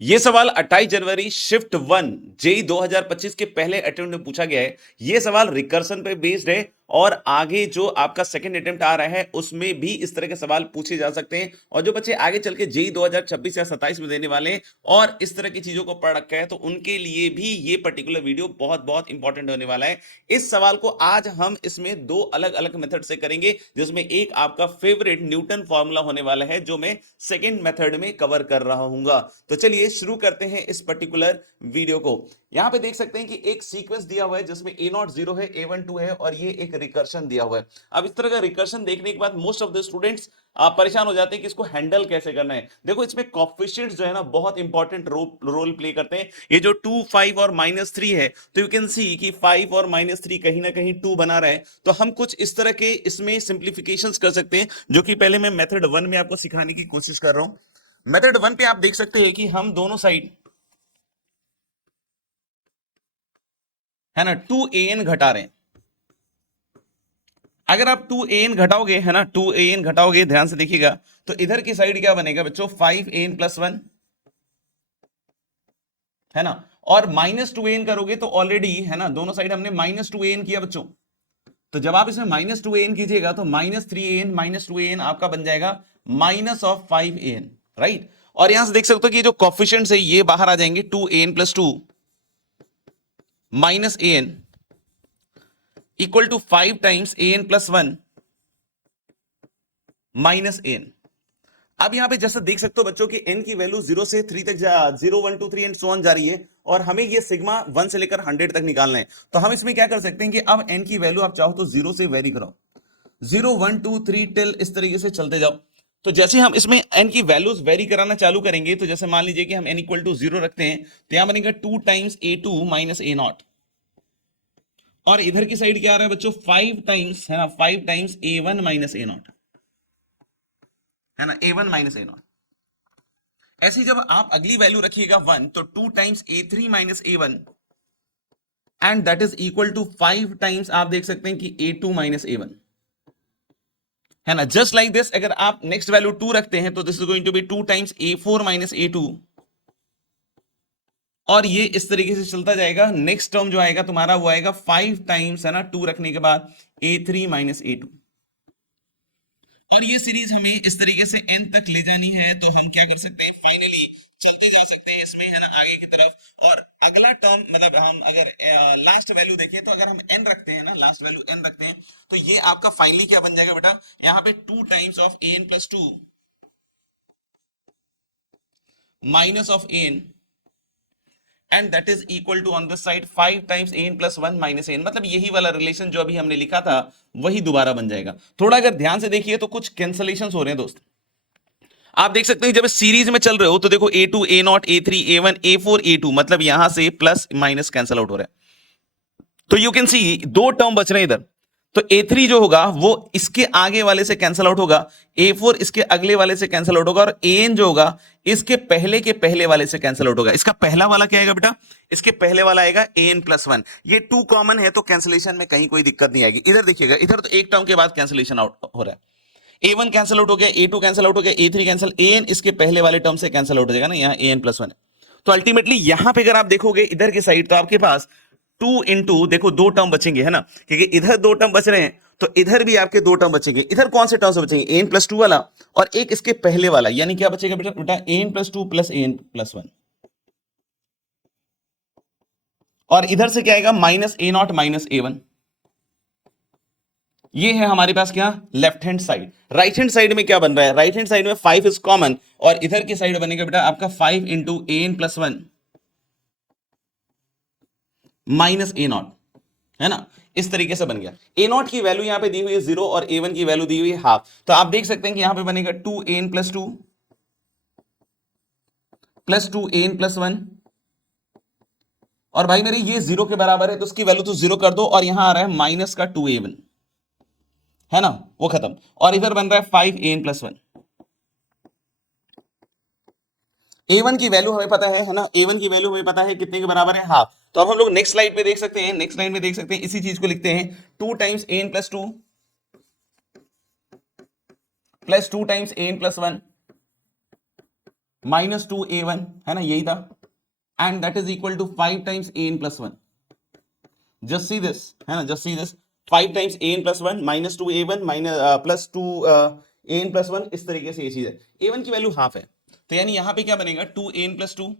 ये सवाल 28 जनवरी shift 1 JEE 2025 के पहले अटेम्प्ट में पूछा गया है। ये सवाल रिकर्सन पे बेस्ड है और आगे जो आपका सेकंड अटेम्प्ट आ रहा है उसमें भी इस तरह के सवाल पूछे जा सकते हैं। और जो बच्चे आगे चल के जेई 2026 या 27 में देने वाले हैं और इस तरह की चीजों को पढ़ रखा है तो उनके लिए भी ये पर्टिकुलर वीडियो बहुत बहुत इंपॉर्टेंट होने वाला है। इस सवाल को आज हम इसमें दो अलग अलग मेथड से करेंगे, जिसमें एक आपका फेवरेट न्यूटन फॉर्मूला होने वाला है जो मैं सेकेंड मेथड में कवर कर रहा हूंगा। तो चलिए शुरू करते हैं इस पर्टिकुलर वीडियो को। यहां पे देख सकते हैं कि एक सीक्वेंस दिया हुआ है जिसमें a0 0 है, a1 2 है और ये एक रिकर्शन दिया हुआ है। अब इस तरह का रिकर्शन देखने के बाद मोस्ट ऑफ द स्टूडेंट्स आप परेशान हो जाते हैं कि इसको हैंडल कैसे करना है। देखो इसमें कोएफिशिएंट्स जो है ना बहुत इंपॉर्टेंट रोल प्ले करते हैं। ये जो 2 5 और -3 है तो यू कैन सी कि 5 और -3 कहीं ना कहीं 2 बना रहा है। तो हम कुछ इस तरह के इसमें सिंप्लीफिकेशंस कर सकते हैं जो कि पहले मैं मेथड 1 में आपको सिखाने की कोशिश कर रहा हूं। मेथड 1 पे आप देख सकते हैं कि हम दोनों साइड है ना 2an घटा रहे हैं। अगर आप 2an घटाओगे है ना 2an घटाओगे, ध्यान से देखिएगा, तो इधर की साइड क्या बनेगा बच्चों 5an + 1 है ना। और -2an करोगे तो ऑलरेडी है ना दोनों साइड हमने -2an किया बच्चों। तो जब आप इसमें -2an कीजिएगा तो -3an -2an आपका बन जाएगा -5an, राइट। और यहां से देख सकते हो कि जो कोएफिशिएंट्स है ये बाहर आ जाएंगे, 2an + 2 -an equal to 5 times an + 1 -an। अब यहां पे जैसे देख सकते हो बच्चों की n की वैल्यू 0 से 3 तक 0 1 2 3 एंड सो ऑन जा रही है और हमें ये सिग्मा 1 से लेकर 100 तक निकालना है। तो हम इसमें क्या कर सकते हैं कि अब n की वैल्यू आप चाहो तो 0 से वेरी कराओ, 0 1 2 3 टिल इस तरीके से चलते जाओ। तो जैसे हम इसमें n की वैल्यूज वेरी कराना चालू करेंगे तो जैसे मान लीजिए कि हम n = 0 रखते हैं तो यहां बनेगा 2 टाइम्स a2 - a0 और इधर की साइड क्या आ रहा है बच्चों 5 टाइम्स है ना 5 टाइम्स a1 - a0 है ना a1 - a0। ऐसी जब आप अगली वैल्यू रखिएगा 1 तो 2 times a3 - a1 and that is equal to 5 times आप देख सकते हैं कि a2 - a1 है ना। जस्ट लाइक दिस अगर आप नेक्स्ट वैल्यू 2 रखते हैं तो this is going to be 2 times a4 - a2 और ये इस तरीके से चलता जाएगा। नेक्स्ट टर्म जो आएगा तुम्हारा वो आएगा 5 टाइम्स है ना 2 रखने के बाद a3 - a2 और ये सीरीज हमें इस तरीके से n तक ले जानी है तो हम क्या कर सकते हैं फाइनली चलते जा सकते हैं इसमें है ना आगे की तरफ। और अगला टर्म मतलब हम अगर लास्ट वैल्यू देखें तो अगर हम n रखते हैं ना लास्ट वैल्यू n रखते हैं तो ये आपका फाइनली क्या बन जाएगा बेटा, यहाँ पे 2 times of an + 2 minus of an and that is equal to on this side 5 times an + 1 - an। मतलब यही वाला रिलेशन जो अभी हमने लिखा था वही दोबारा बन जाएगा। थोड़ा अगर ध्यान से देखिए तो कुछ कैंसलेशन हो रहे हैं दोस्त। आप देख सकते हैं जब सीरीज में चल रहे हो तो देखो a2 a0 a3 a1 a4 a2 मतलब यहां से प्लस माइनस कैंसल आउट हो रहा है। तो यू कैन सी दो टर्म बच रहे हैं इधर। तो a3 जो होगा वो इसके आगे वाले से कैंसल आउट होगा, a4 इसके अगले वाले से कैंसल आउट होगा और an जो होगा इसके पहले के पहले वाले से कैंसल आउट होगा। इसका पहला वाला क्या आएगा बेटा, इसके पहले वाला आएगा an + 1। ये 2 कॉमन है तो कैंसलेशन में कहीं कोई दिक्कत नहीं आएगी। इधर देखिएगा, इधर तो एक टर्म के बाद कैंसलेशन आउट हो रहा है। a1 कैंसिल आउट हो गया, a2 कैंसिल आउट हो गया, a3 कैंसिल, an इसके पहले वाले टर्म से कैंसिल आउट हो जाएगा ना, यहाँ an + 1 है। तो अल्टीमेटली यहां पे अगर आप देखोगे इधर की साइड तो आपके पास 2 इंटू देखो 2 टर्म बचेंगे है ना, क्योंकि इधर 2 टर्म बच रहे हैं तो इधर भी आपके 2 टर्म बचेंगे। इधर कौन से टर्म बचेंगे, an + 2 वाला और एक इसके पहले वाला, यानी क्या बचेगा बेटा बेटा an + 2 + an + 1 और इधर से क्या आएगा -a0 - a1। ये है हमारे पास क्या left hand side. Right hand side में क्या बन रहा है, राइट हैंड साइड में 5 इज कॉमन और इधर की साइड बनेगा बेटा आपका 5 इंटू an + 1 -a0 है ना। इस तरीके से बन गया। a0 की वैल्यू यहां पे दी हुई है 0 और a1 की वैल्यू दी हुई है हाफ। तो आप देख सकते हैं कि यहां पे बनेगा 2an + 2 + 2an + 1 और भाई मेरे ये 0 के बराबर है तो उसकी वैल्यू तो 0 कर दो और यहां आ रहा है माइनस का 2a1 है ना, वो खत्म। और इधर बन रहा है 5an + 1। a1 की वैल्यू हमें पता है ना, a1 की वैल्यू हमें पता है कितने के बराबर है हाफ। तो अब हम लोग नेक्स्ट स्लाइड पे देख सकते हैं, नेक्स्ट स्लाइड में देख सकते हैं इसी चीज को लिखते हैं 2 times an + 2 + 2 times an + 1 -2a1 है ना, यही था, and that is equal to 5 times an+1। Just see this, है ना, just see this, 5 times an+1 -2a1 +2 an+1, इस तरीके से ये चीज है। a1 की वैल्यू हाफ है, तो यानी यहां पे क्या बनेगा 2an+2,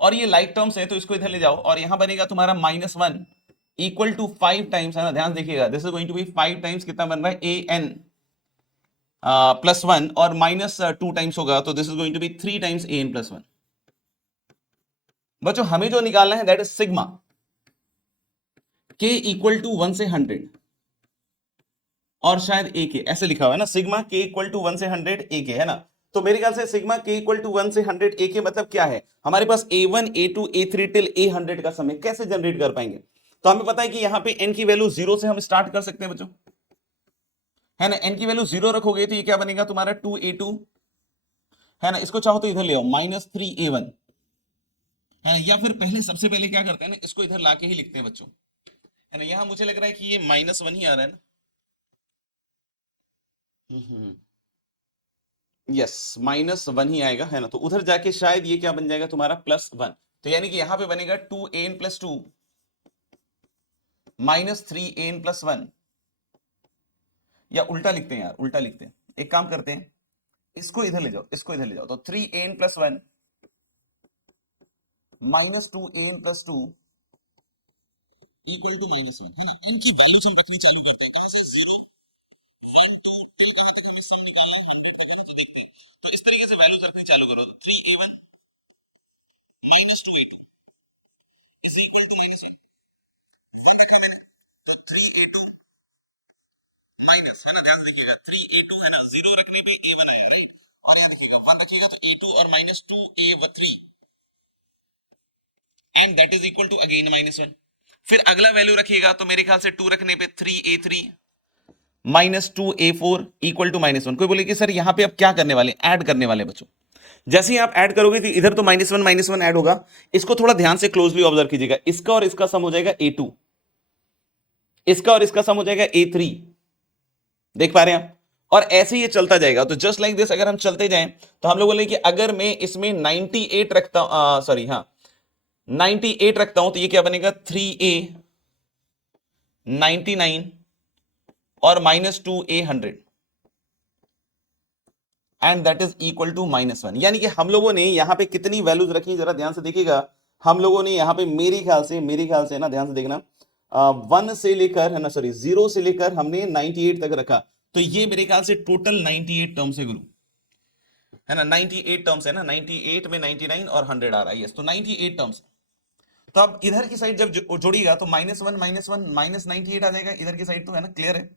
और ये लाइक टर्म्स है तो इसको इधर ले जाओ, और यहां बनेगा तुम्हारा -1 इक्वल टू 5 टाइम्स, है ना, ध्यान देखिएगा, this is going to be 5 times, कितना बन रहा है an+1, और -2 टाइम्स होगा तो this is going to be 3 times an+1। बच्चों हमें जो निकालना है that is sigma k equal to 1 से 100, और शायद a के ऐसे लिखा हुआ है ना, सिग्मा k इक्वल टू 1 से 100 a के, है ना। तो मेरे ख्याल से सिग्मा k इक्वल टू 1 से 100 a के मतलब क्या है, हमारे पास a1 a2 a3 till a100 का समय कैसे जनरेट कर पाएंगे। तो हमें पता है कि यहाँ पे n की वैल्यू 0 से हम स्टार्ट कर सकते हैं बच्चों, है ना। n की वैल्यू 0 रखोगे तो ये क्या बनेगा तुम्हारा 2a2, है ना। इसको चाहो तो इधर ले आओ -3a1, है ना, या फिर पहले सबसे पहले क्या करते हैं ना, इसको इधर लाके ही लिखते हैं बच्चों, है ना। यहां मुझे लग रहा है कि ये -1 ही आ रहा है ना, यस, -1 ही आएगा, है ना। तो उधर जाके शायद ये क्या बन जाएगा तुम्हारा +1, तो यानी कि यहां पे बनेगा 2an+2 -3an+1, या उल्टा लिखते हैं यार, उल्टा लिखते हैं, एक काम करते हैं, इसको इधर ले जाओ, इसको इधर ले जाओ, तो 3an+1 -2an+2 इक्वल टू -1, है ना। इनकी वैल्यूज हम रखनी चालू करते हैं, कहां से, 0 1 2 टिल कहां तक हमें सम निकालना है, 100 तक, तो देखते हैं। तो इस तरीके से वैल्यूज रखनी चालू करो, 3a1 -2a2 is equal to -1 रखा मैंने, तो 3a2 माइनस, है ना, ध्यान से देखिएगा 3a2, है ना, 0 रखने पे a1 आया, राइट, और यहाँ देखिएगा 1 रखिएगा तो a2 और -2a3, and that is equal to again -1। फिर अगला वैल्यू रखिएगा तो मेरे ख्याल से 2 रखने पे 3a3 -2a4 इक्वल टू -1। कोई बोले कि सर यहाँ पे अब क्या करने वाले, ऐड करने वाले बच्चों। जैसे ही आप ऐड करोगे तो इधर तो -1 ऐड होगा, इसको थोड़ा ध्यान से क्लोजली ऑब्जर्व कीजिएगा, इसका और इसका सम हो जाएगा a2, इसका और इसका सम हो जाएगा a3, देख पा रहे हैं आप, और ऐसे ये चलता जाएगा। तो जस्ट लाइक दिस अगर हम चलते जाएं तो हम लोग बोले कि अगर मैं इसमें 98 रखता हूं, सॉरी हाँ 98 रखता हूं, तो ये क्या बनेगा 3a 99 और -2a100, and that is equal to -1। यानी कि हम लोगों ने यहां पे कितनी वैल्यूज रखी, जरा ध्यान से देखिएगा। हम लोगों ने यहां पे मेरे ख्याल से ना, ध्यान से देखना, 1 से लेकर, है ना, सॉरी 0 से लेकर हमने 98 तक रखा, तो ये मेरे ख्याल से टोटल 98 टर्म्स है गुरु, है ना, 98 टर्म्स है ना, 98 में 99 और 100 आ रहा है, यस, तो 98 टर्म्स। तो अब इधर की साइड जब जोड़िएगा तो -1 -98 आ जाएगा, इधर की साइड तो, है ना, क्लियर है,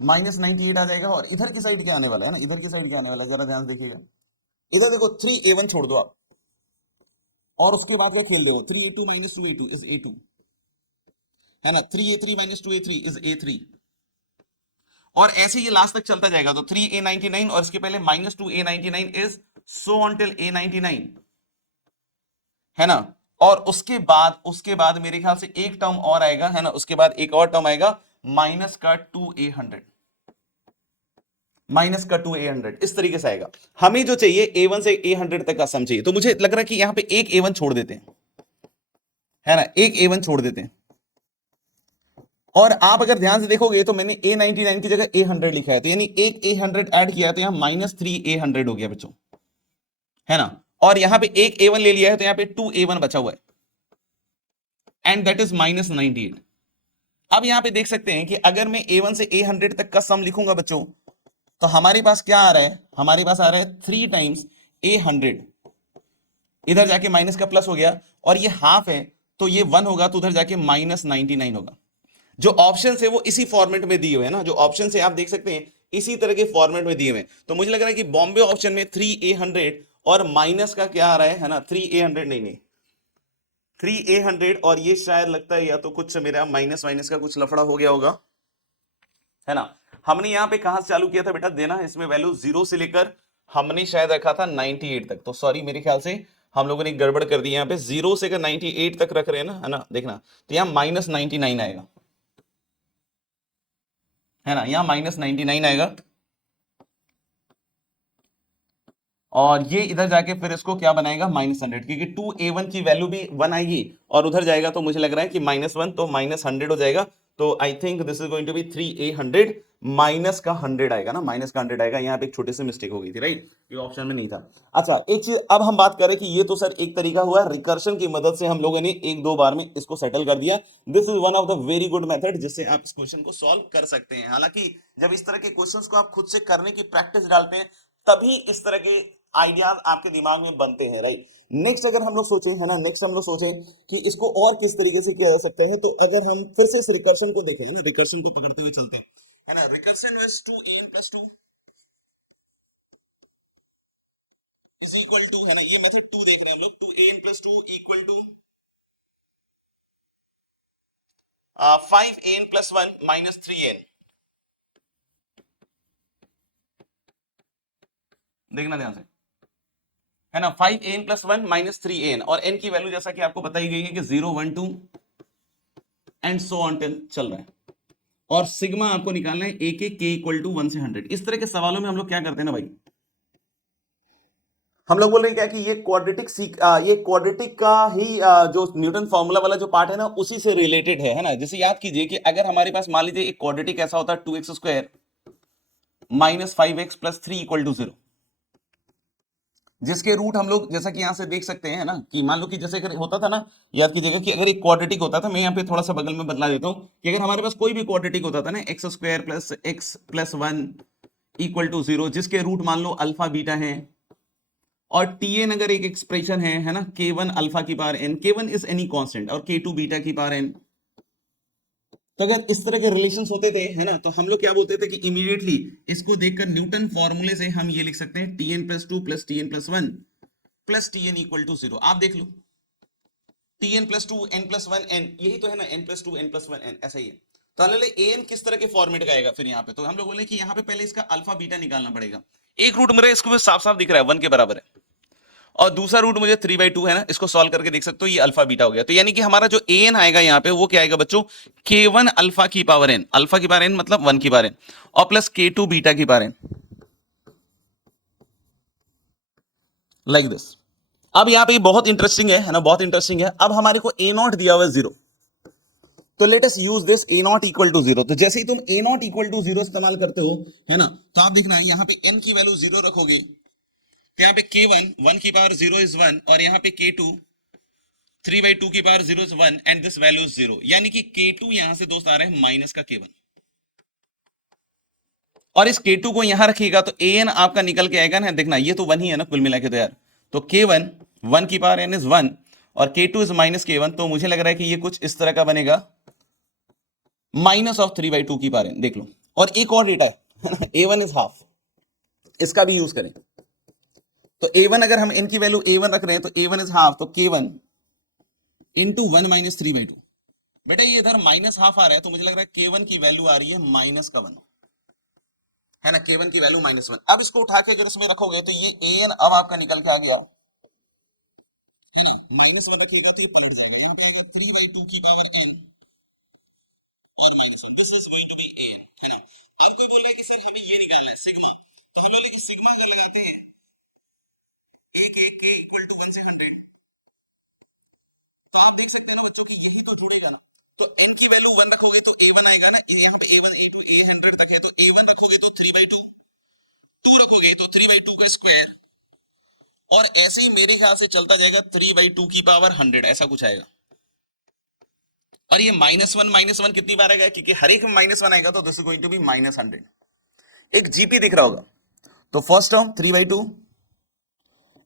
-98 आ जाएगा, और इधर की साइड क्या आने वाला है ना, इधर की साइड क्या आने वाला है, जरा ध्यान देखिएगा। इधर देखो 3a1 छोड़ दो आप, और उसके बाद क्या खेल रहे हो, 3a2 -2a2 इज a2, है ना, 3a3 -2a3 इज a3, और ऐसे ये लास्ट तक चलता जाएगा, तो 3a99 और इसके पहले -2a99 is so on till a99, है ना। और उसके बाद मेरे ख्याल से एक टर्म और आएगा, है ना, उसके बाद एक और टर्म आएगा -2a100, -2a100, इस तरीके से आएगा। हमें जो चाहिए a1 से a100 तक का सम चाहिए, तो मुझे लग रहा है कि यहां पे एक a1 छोड़ देते हैं, है ना, एक a1 छोड़ देते हैं। और आप अगर ध्यान से देखोगे तो मैंने a99 की जगह a100 लिखा है, तो यानी एक a100 ऐड किया है, तो यहां -3a100 हो गया बच्चों, है ना। और यहां पे एक a1 ले लिया है, तो यहां पे 2a1 बचा हुआ है, एंड दैट इज -98। अब यहां पे देख सकते हैं कि अगर मैं a1 से a100 तक का सम लिखूंगा बच्चों, तो हमारे पास क्या आ रहा है, हमारे पास आ रहा है 3 टाइम्स a100, इधर जाके माइनस का प्लस हो गया, और ये हाफ है तो ये 1 होगा, तो उधर जाके -99 होगा। जो ऑप्शन है वो इसी फॉर्मेट में दिए हुए हैं ना, जो ऑप्शन है आप देख सकते हैं इसी तरह के फॉर्मेट में दिए हुए हैं। तो मुझे लग रहा है कि बॉम्बे ऑप्शन में 3a100 और माइनस का क्या आ रहा है ना, 3a100 नहीं नहीं 3a100, और ये शायद लगता है या तो कुछ मेरा माइनस माइनस का कुछ लफड़ा हो गया होगा, है ना। हमने यहाँ पे कहां से चालू किया था बेटा देना, इसमें वैल्यू 0 से लेकर हमने शायद रखा था 98 तक, तो सॉरी मेरे ख्याल से हम लोगों ने गड़बड़ कर दी, यहाँ पे 0 से अगर 98 तक रख रहे हैं ना, है ना, देखना, तो यहाँ -99 आएगा, है ना, यहाँ -99 आएगा, और ये इधर जाके फिर इसको क्या बनाएगा -100, क्योंकि 2a1 की वैल्यू भी 1 आएगी और उधर जाएगा तो मुझे लग रहा है कि -1 तो -100 हो जाएगा। तो I think this is going to be 3a100, minus का 100 आएगा ना, माइनस का 100 आएगा। यहाँ पे एक छोटी सी मिस्टेक हो गई थी, राइट, ये ऑप्शन में नहीं था। अच्छा, एक चीज अब हम बात करें कि ये तो सर एक तरीका हुआ रिकर्शन की मदद से हम लोगों ने एक दो बार में इसको सेटल कर दिया। This is one of the very good method जिससे आप इस क्वेश्चन को सॉल्व कर सकते हैं। हालांकि जब इस तरह के क्वेश्चंस को आप खुद से करने की प्रैक्टिस डालते हैं तभी इस तरह के आइडियाज आपके दिमाग में बनते हैं, राइट। नेक्स्ट अगर हम लोग सोचें, है ना, नेक्स्ट हम लोग सोचें कि इसको और किस तरीके से किया जा सकता है, तो अगर हम फिर से इस रिकर्शन को देखें, है ना, रिकर्शन को पकड़ते हुए चलते हैं, है ना। Recursion is 2an + 2 is equal to, है ना, ये मेथड 2 देख रहे हैं हम लोग, 2an + 2 equal to 5an + 1 - 3n। देखना ध्यान से, है ना, 5an + 1 - 3n, और n की वैल्यू जैसा कि आपको बताई गई है कि 0 1 2 एंड सो ऑन टिल चल रहा है। और सिग्मा आपको निकालना है a के k = 1 से 100। इस तरह के सवालों में हम लोग क्या करते हैं ना भाई, हम लोग बोल रहे हैं क्या कि ये क्वाड्रेटिक का ही जो न्यूटन फॉर्मूला वाला जो पार्ट है ना, उसी से रिलेटेड है ना। जैसे याद कीजिए कि अगर हमारे पास मान लीजिए एक क्वाड्रेटिक ऐसा होता है 2x² - 5x + 3 = 0, जिसके रूट हम लोग जैसा कि यहां से देख सकते हैं ना, कि मान लो कि जैसे अगर होता था ना, याद कीजिएगा कि अगर एक क्वाड्रेटिक होता था, मैं यहाँ पे थोड़ा सा बगल में बदला देता हूं कि अगर हमारे पास कोई भी क्वाड्रेटिक होता था ना, x² + x + 1 = 0, जिसके रूट मान लो अल्फा बीटा है, और tn अगर एक एक्सप्रेशन है ना, k1 अल्फा की power n, k1 is any constant, और k2 बीटा की पावर n, तो अगर इस तरह के रिलेशंस होते थे, है ना, तो हम लोग क्या बोलते थे कि इमीडिएटली इसको देखकर न्यूटन फॉर्मूले से हम ये लिख सकते हैं tn + 2 + tn + 1 + tn = 0। आप देख लो, tn + 2 n + 1 n, यही तो है ना, n + 2 n + 1 n, ऐसा ही है। तो ले an किस तरह के फॉर्मेट का आएगा फिर यहाँ पे, तो हम लोग बोले कि यहाँ पे पहले इसका अल्फा बीटा निकालना पड़ेगा। एक रूट मेरा इसको साफ साफ दिख रहा है 1 के बराबर है, और दूसरा रूट मुझे 3/2 है ना, इसको सॉल्व करके देख सकते हो, ये अल्फा बीटा हो गया। तो यानी कि हमारा जो an आएगा यहाँ पे वो क्या आएगा बच्चों, k1 अल्फा की पावर n, अल्फा की पावर n मतलब 1 की पावर n, और प्लस k2 बीटा की पावर n, लाइक दिस। अब यहाँ पे बहुत इंटरेस्टिंग है ना, बहुत इंटरेस्टिंग है। अब हमारे को a0 दिया हुआ है 0, तो let us use this a0 = 0। तो जैसे ही तुम a0 = 0 इस्तेमाल करते हो, है ना, तो आप देखना यहाँ पे n की वैल्यू 0 रखोगे, तो यहाँ पे k1 1 की पावर 0 इज 1, और यहाँ पे k2 3/2 की power 0 is 1, and this value is 0, यानी कि k2 यहां से दोस्त आ रहा है माइनस का k1, और इस k2 को यहां रखिएगा तो an आपका निकल के आएगा ना, देखना ये तो 1 ही है ना कुल मिला के, तो यार तो k1 1 की पावर n इज 1 और k2 इज -k1, तो मुझे लग रहा है कि ये कुछ इस तरह का बनेगा -3/2 की पावर n, देख लो। और एक और डेटा है a1 इज हाफ, इसका भी यूज करें, तो a1 अगर हम n की वैल्यू a1 रख रहे हैं तो a1 इज हाफ, तो k1 × 1 - 3/2। बेटा ये इधर माइनस हाफ आ रहा है, तो मुझे लग रहा है k1 की वैल्यू आ रही है -1, है ना, k1 की वैल्यू -1। अब इसको उठा के अगर उसमें रखोगे तो ये an अब आपका निकल के आ गया, है ना, -1 रखिएगा तो ये पलट जाएगा, 3/2 की पावर n और -1, this is going to be an, है ना। अब कोई बोल रहा है कि सर हमें ये निकालना है सिग्मा, तो हम लोग सिग्मा को लगाते हैं a के k = 1 से 100, तो आप देख सकते हैं ना बच्चों कि यही तो जुड़ेगा ना। तो n की वैल्यू 1 रखोगे तो a1 आएगा ना, यहाँ पे a1 a2 a100 तक है, तो a1 रखोगे तो 3/2, 2 रखोगे तो 3/2 का स्क्वायर, और ऐसे ही मेरे ख्याल से चलता जाएगा 3/2 की पावर 100, ऐसा कुछ आएगा। और ये -1 कितनी बार आएगा, क्योंकि हर एक में -1 आएगा, तो this is going to be -100। एक जीपी दिख रहा होगा, तो first term 3/2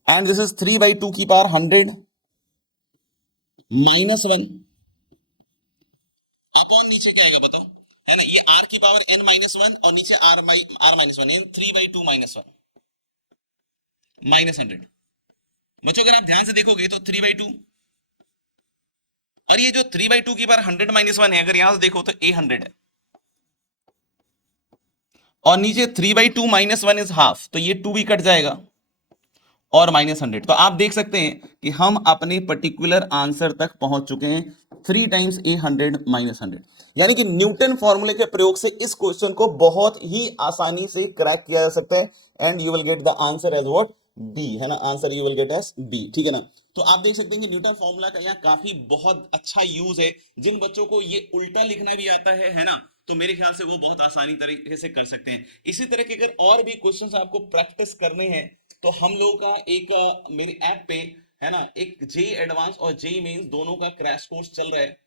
and this is 3/2 की पावर 100 -1 अपॉन नीचे क्या आएगा बताओ, है ना, ये r की पावर n -1 और नीचे r -1, n 3/2 -1 -100। बच्चों अगर आप ध्यान से देखोगे तो 3/2, और ये जो 3/2 की पावर 100 -1 है, अगर यहां से देखो तो a100 है, और नीचे 3/2 -1 इज हाफ, तो ये 2 भी कट जाएगा और -100। तो आप देख सकते हैं कि हम अपने पर्टिकुलर आंसर तक पहुंच चुके हैं, 3 टाइम्स a100 -100, यानी कि न्यूटन फॉर्मूले के प्रयोग से इस क्वेश्चन को बहुत ही आसानी से क्रैक किया जा सकता है, and you will get the answer as what B, है ना, answer you will get as B, ठीक है ना। तो आप देख सकते हैं कि न्यूटन फॉर्मूला का यहाँ काफी बहुत अच्छा यूज है। जिन बच्चों को ये उल्टा लिखना भी आता है ना, तो मेरे ख्याल से वो बहुत आसानी तरीके से कर सकते हैं। इसी तरह के अगर और भी क्वेश्चंस आपको प्रैक्टिस करने हैं तो हम लोग का एक मेरे ऐप पे, है ना, एक जे एडवांस और जे मेंस दोनों का क्रैश कोर्स चल रहा है,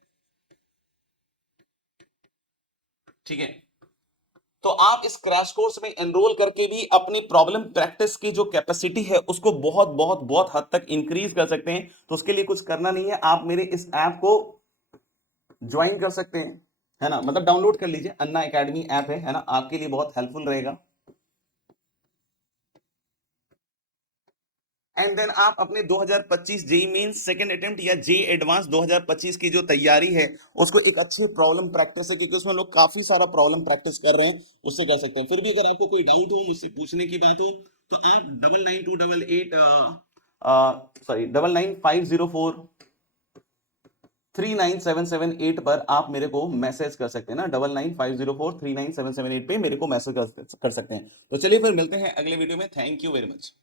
ठीक है। तो आप इस क्रैश कोर्स में एनरोल करके भी अपनी प्रॉब्लम प्रैक्टिस की जो कैपेसिटी है उसको बहुत बहुत बहुत हद तक इंक्रीज कर सकते हैं। तो उसके लिए कुछ करना नहीं है, आप मेरे इस ऐप को ज्वाइन कर सकते हैं, है ना, मतलब डाउनलोड कर लीजिए, अन्ना एकेडमी ऐप है ना, आपके लिए बहुत हेल्पफुल रहेगा। एंड देन आप अपने 2025 जेई मेंस सेकंड अटेम्प्ट या जे एडवांस 2025 की जो तैयारी है उसको एक अच्छी प्रॉब्लम प्रैक्टिस है, क्योंकि उसमें लोग काफी सारा प्रॉब्लम प्रैक्टिस कर रहे हैं, उससे कर सकते हैं। फिर भी अगर आपको कोई डाउट हो, मुझसे पूछने की बात हो, तो आप 9928 सॉरी 9950439778 पर आप मेरे को मैसेज कर सकते हैं ना, 9950439778 पे मेरे को मैसेज कर सकते हैं। तो चलिए फिर मिलते हैं अगले वीडियो में। Thank you very much.